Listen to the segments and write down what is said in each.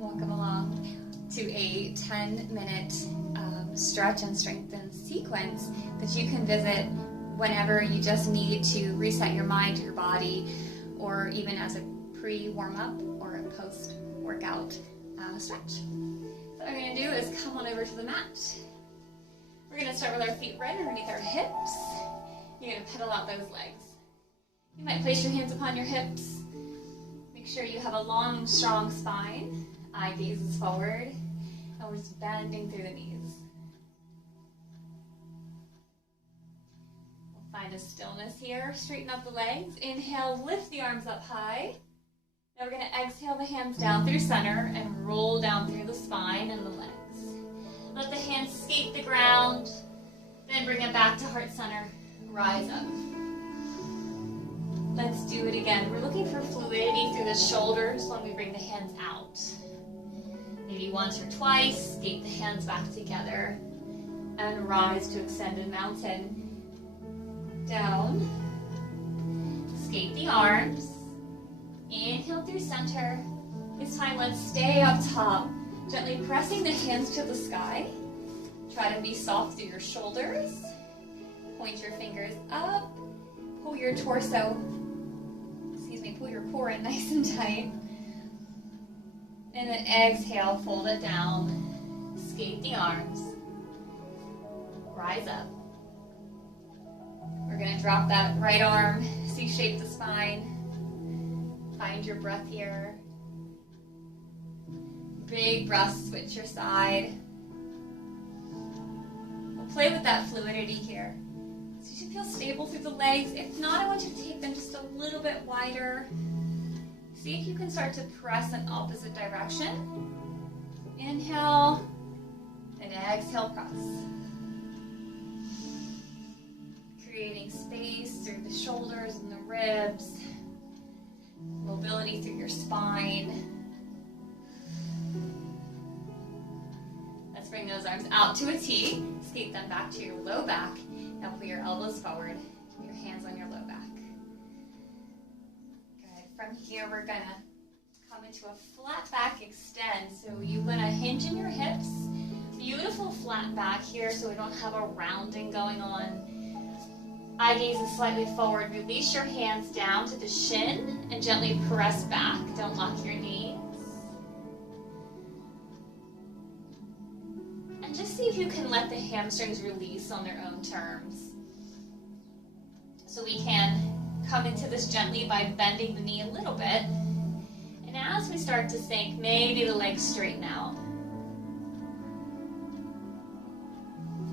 Welcome along to a 10-minute stretch and strengthen sequence that you can visit whenever you just need to reset your mind, your body, or even as a pre-warm-up or a post-workout stretch. So what I'm going to do is come on over to the mat. We're going to start with our feet right underneath our hips. You're going to pedal out those legs. You might place your hands upon your hips. Make sure you have a long, strong spine. Eye gaze is forward. And we're just bending through the knees. We'll find a stillness here. Straighten up the legs. Inhale, lift the arms up high. Now we're going to exhale the hands down through center and roll down through the spine and the legs. Let the hands skate the ground. Then bring it back to heart center. Rise up. Let's do it again. We're looking for fluidity through the shoulders when we bring the hands out. Maybe once or twice, skate the hands back together and rise to extended mountain. Down. Skate the arms. Inhale through center. This time let's stay up top, gently pressing the hands to the sky. Try to be soft through your shoulders. Point your fingers up. Pull your torso, pull your core in nice and tight. And then exhale, fold it down. Skate the arms. Rise up. We're going to drop that right arm, C-shape the spine. Find your breath here. Big breath, switch your side. We'll play with that fluidity here. So you should feel stable through the legs. If not, I want you to take them just a little bit wider. See if you can start to press in opposite direction. Inhale, and exhale, press. Creating space through the shoulders and the ribs. Mobility through your spine. Let's bring those arms out to a T. Skate them back to your low back. Now pull your elbows forward. Your hands on your low back. Good. From here, we're going to come into a flat back extend. So you want to hinge in your hips. Beautiful flat back here so we don't have a rounding going on. Eye gaze is slightly forward. Release your hands down to the shin and gently press back. Don't lock your knees. And just see if you can let the hamstrings release on their own terms. So we can come into this gently by bending the knee a little bit. And as we start to sink, maybe the legs straighten out.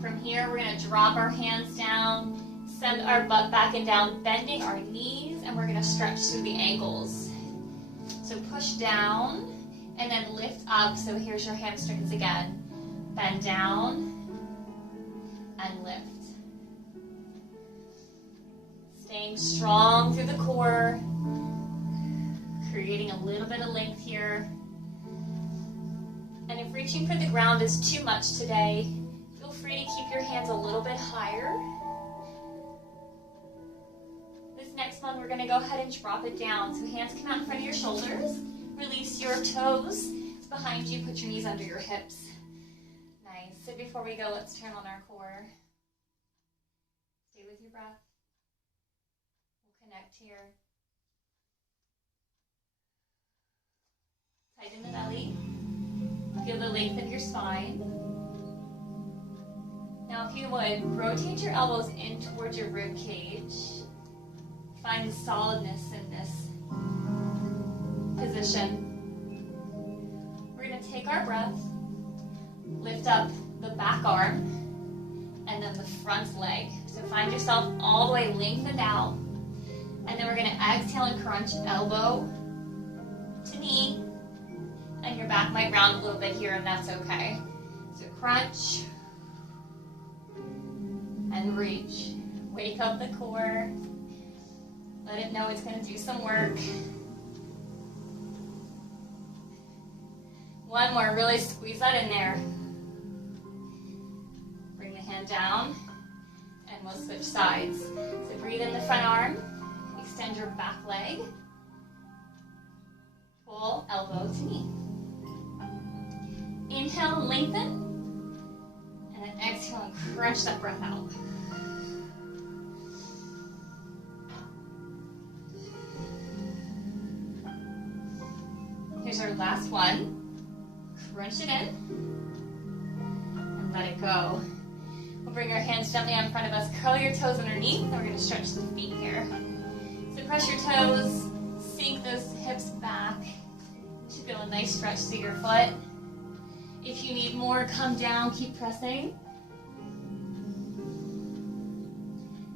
From here, we're going to drop our hands down. Send our butt back and down, bending our knees, and we're going to stretch through the ankles. So push down, and then lift up. So here's your hamstrings again. Bend down, and lift. Staying strong through the core, creating a little bit of length here. And if reaching for the ground is too much today, feel free to keep your hands a little bit higher. Next one, we're going to go ahead and drop it down. So hands come out in front of your shoulders. Release your toes behind you. Put your knees under your hips. Nice. So before we go, let's turn on our core. Stay with your breath. We'll connect here. Tighten the belly. Feel the length of your spine. Now, if you would, rotate your elbows in towards your rib cage. Find the solidness in this position. We're going to take our breath, lift up the back arm, and then the front leg. So find yourself all the way lengthened out. And then we're going to exhale and crunch elbow to knee. And your back might round a little bit here, and that's okay. So crunch and reach. Wake up the core. Let it know it's going to do some work. One more, really squeeze that in there. Bring the hand down, and we'll switch sides. So breathe in the front arm, extend your back leg, pull elbow to knee. Inhale and lengthen. And then exhale and crunch that breath out. Here's our last one. Crunch it in. And let it go. We'll bring our hands gently in front of us. Curl your toes underneath. And we're going to stretch the feet here. So press your toes. Sink those hips back. You should feel a nice stretch through your foot. If you need more, come down. Keep pressing.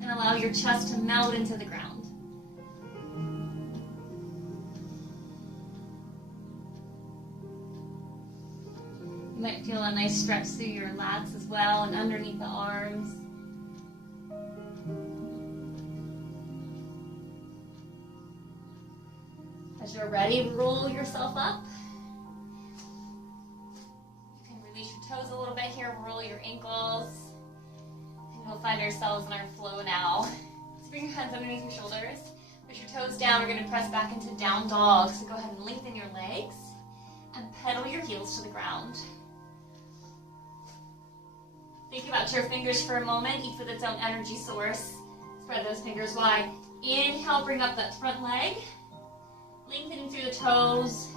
And allow your chest to melt into the ground. You might feel a nice stretch through your lats as well and underneath the arms. As you're ready, roll yourself up. You can release your toes a little bit here, roll your ankles. And we'll find ourselves in our flow now. So bring your hands underneath your shoulders. Push your toes down. We're going to press back into down dog. So go ahead and lengthen your legs and pedal your heels to the ground. Think about your fingers for a moment, each with its own energy source. Spread those fingers wide. Inhale, bring up that front leg. Lengthening through the toes.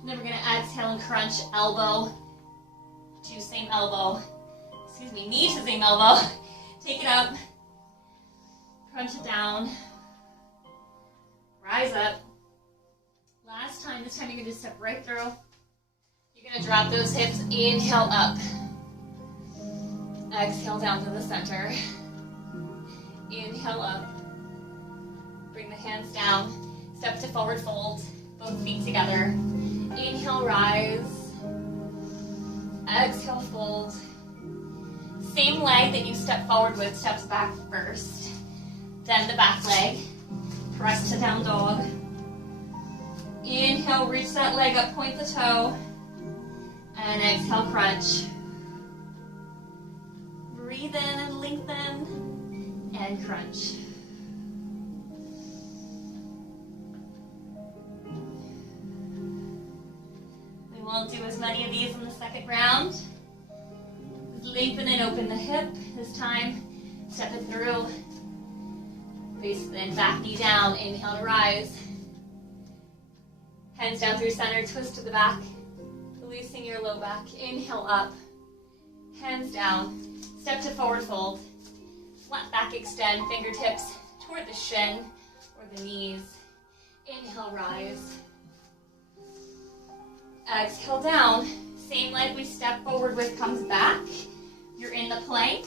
And then we're going to exhale and crunch elbow to same elbow. Excuse me, knee to same elbow. Take it up. Crunch it down. Rise up. Last time, this time you're going to step right through. You're going to drop those hips. Inhale up. Exhale down to the center. Inhale up. Bring the hands down. Step to forward fold. Both feet together. Inhale, rise. Exhale, fold. Same leg that you step forward with steps back first. Then the back leg. Press to down dog. Inhale, reach that leg up, point the toe. And exhale, crunch. Breathe in and lengthen, and crunch. We won't do as many of these in the second round. Lengthen and open the hip. This time, step it through. Face then back knee down. Inhale to rise. Hands down through center, twist to the back. Releasing your low back. Inhale up. Hands down. Step to forward fold. Flat back extend, fingertips toward the shin or the knees. Inhale, rise. Exhale down. Same leg we step forward with comes back. You're in the plank.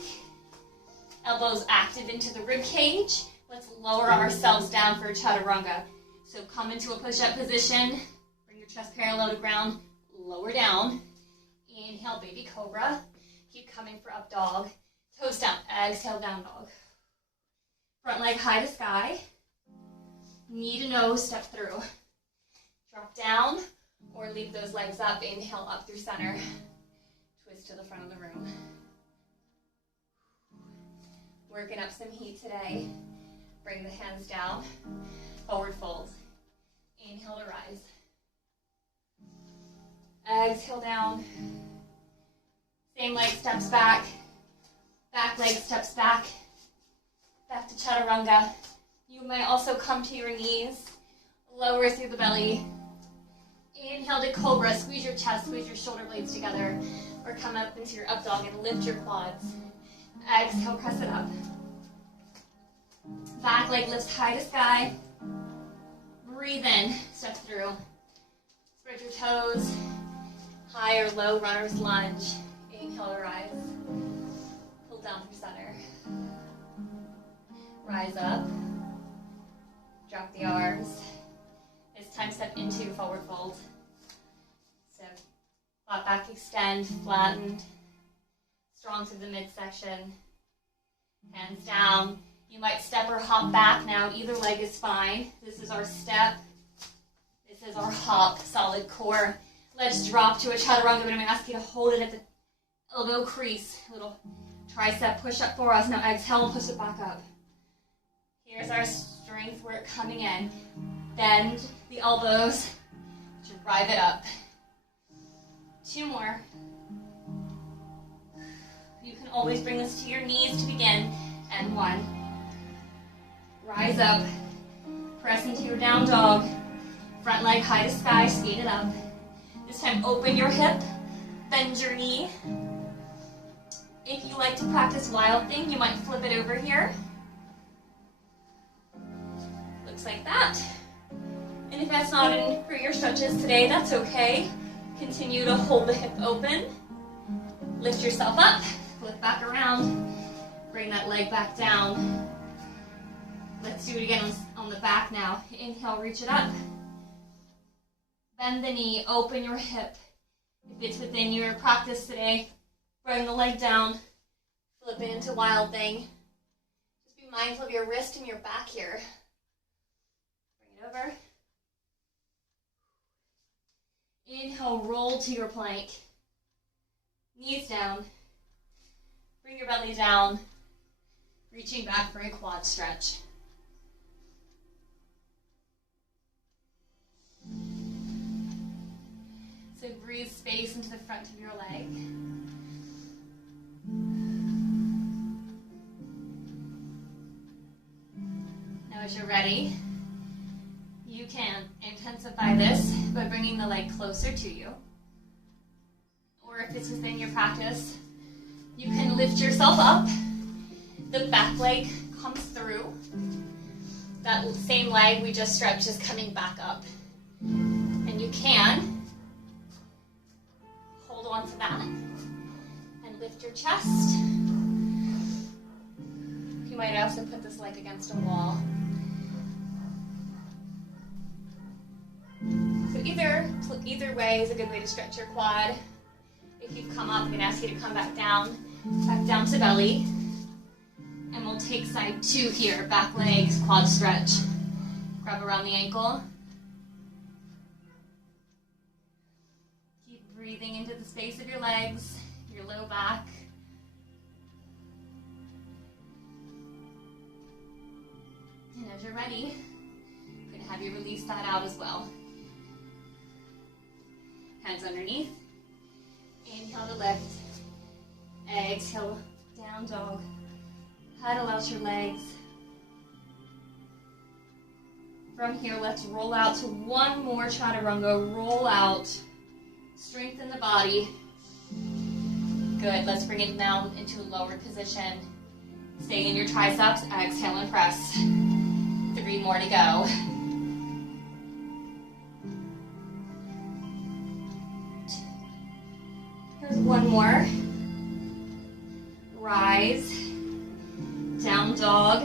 Elbows active into the rib cage. Let's lower ourselves down for a chaturanga. So come into a push-up position. Bring your chest parallel to ground. Lower down. Inhale, baby cobra. Keep coming for up dog. Toes down. Exhale, down dog. Front leg high to sky. Knee to nose, step through. Drop down or leave those legs up. Inhale, up through center. Twist to the front of the room. Working up some heat today. Bring the hands down. Forward fold. Inhale to rise. Exhale down. Same leg steps back. Back leg steps back. Back to chaturanga. You might also come to your knees. Lower through the belly. Inhale to cobra. Squeeze your chest, squeeze your shoulder blades together. Or come up into your up dog and lift your quads. Exhale, press it up. Back leg lifts high to sky. Breathe in, step through. Spread your toes. High or low runner's lunge. Inhale to rise. Pull down through center. Rise up. Drop the arms. This time step into forward fold. So flat back extend, flattened. Strong through the midsection. Hands down. You might step or hop back now. Either leg is fine. This is our step. This is our hop, solid core. Let's drop to a chaturanga, but I'm going to ask you to hold it at the elbow crease. Little tricep push up for us. Now exhale, push it back up. Here's our strength work coming in. Bend the elbows. Drive it up. 2 more. You can always bring this to your knees to begin. And 1. Rise up. Press into your down dog. Front leg high to sky, skate it up. This time open your hip, bend your knee. If you like to practice wild thing, you might flip it over here. Looks like that. And if that's not in for your stretches today, that's okay. Continue to hold the hip open. Lift yourself up, flip back around. Bring that leg back down. Let's do it again on the back now. Inhale, reach it up. Bend the knee, open your hip. If it's within your practice today, bring the leg down, flip it into wild thing. Just be mindful of your wrist and your back here. Bring it over. Inhale, roll to your plank. Knees down. Bring your belly down. Reaching back for a quad stretch. So breathe space into the front of your leg. Now as you're ready, you can intensify this by bringing the leg closer to you. Or if it's within your practice, you can lift yourself up. The back leg comes through. That same leg we just stretched is coming back up. And you can hold on to that and lift your chest. You might also put this leg against a wall. So either way is a good way to stretch your quad. If you've come up, I'm going to ask you to come back down to belly. And we'll take side 2 here, back legs, quad stretch. Grab around the ankle. Keep breathing into the space of your legs, your low back. And as you're ready, I'm going to have you release that out as well. Hands underneath. Inhale to lift. Exhale, down dog. Paddle out your legs. From here, let's roll out to one more chaturanga. Roll out. Strengthen the body. Good. Let's bring it down into a lowered position. Stay in your triceps. Exhale and press. 3 more to go. Here's 1 more. Rise. Down dog.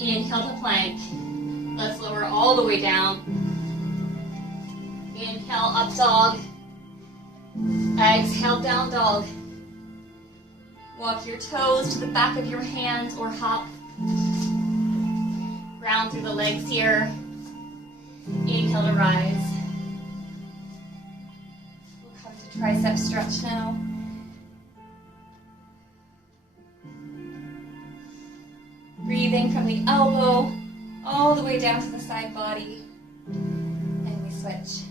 Inhale to plank. Let's lower all the way down. Inhale, up dog. Exhale, down dog. Walk your toes to the back of your hands or hop. Ground through the legs here. Inhale to rise. We'll come to tricep stretch now. Breathing from the elbow all the way down to the side body. And we switch.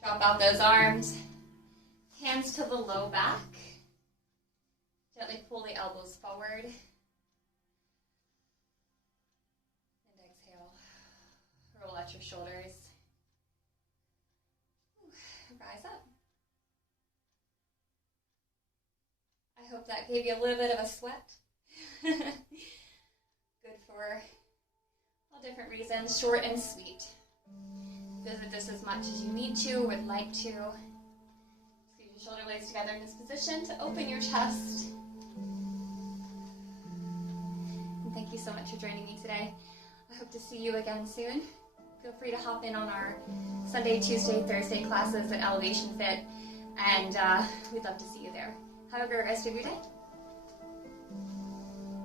Drop out those arms. Hands to the low back. Gently pull the elbows forward. And exhale. Roll out your shoulders. Rise up. I hope that gave you a little bit of a sweat. Good for all different reasons, short and sweet. Visit this as much as you need to, would like to. Squeeze your shoulder blades together in this position to open your chest. And thank you so much for joining me today. I hope to see you again soon. Feel free to hop in on our Sunday, Tuesday, Thursday classes at Elevation Fit, and we'd love to see you there. Have a great rest of your day.